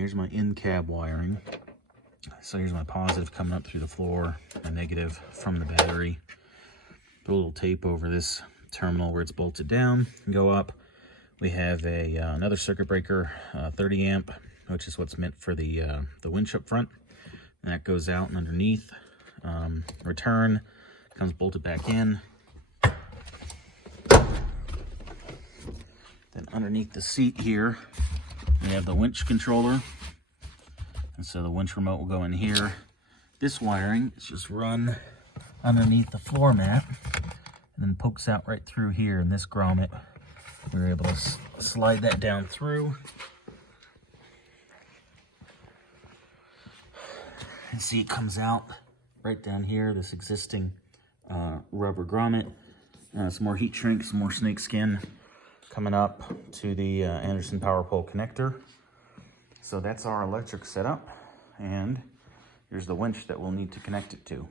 Here's my in-cab wiring. So here's my positive coming up through the floor, my negative from the battery. Put a little tape over this terminal where it's bolted down and go up. We have another circuit breaker, 30 amp, which is what's meant for the winch up front. And that goes out and underneath. Return comes bolted back in. Then underneath the seat here, we have the winch controller. And so the winch remote will go in here. This wiring is just run underneath the floor mat and then pokes out right through here. And this grommet, we were able to slide that down through. And see, it comes out right down here, this existing rubber grommet. Some more heat shrink, some more snake skin coming up to the Anderson power pole connector. So that's our electric setup, and here's the winch that we'll need to connect it to.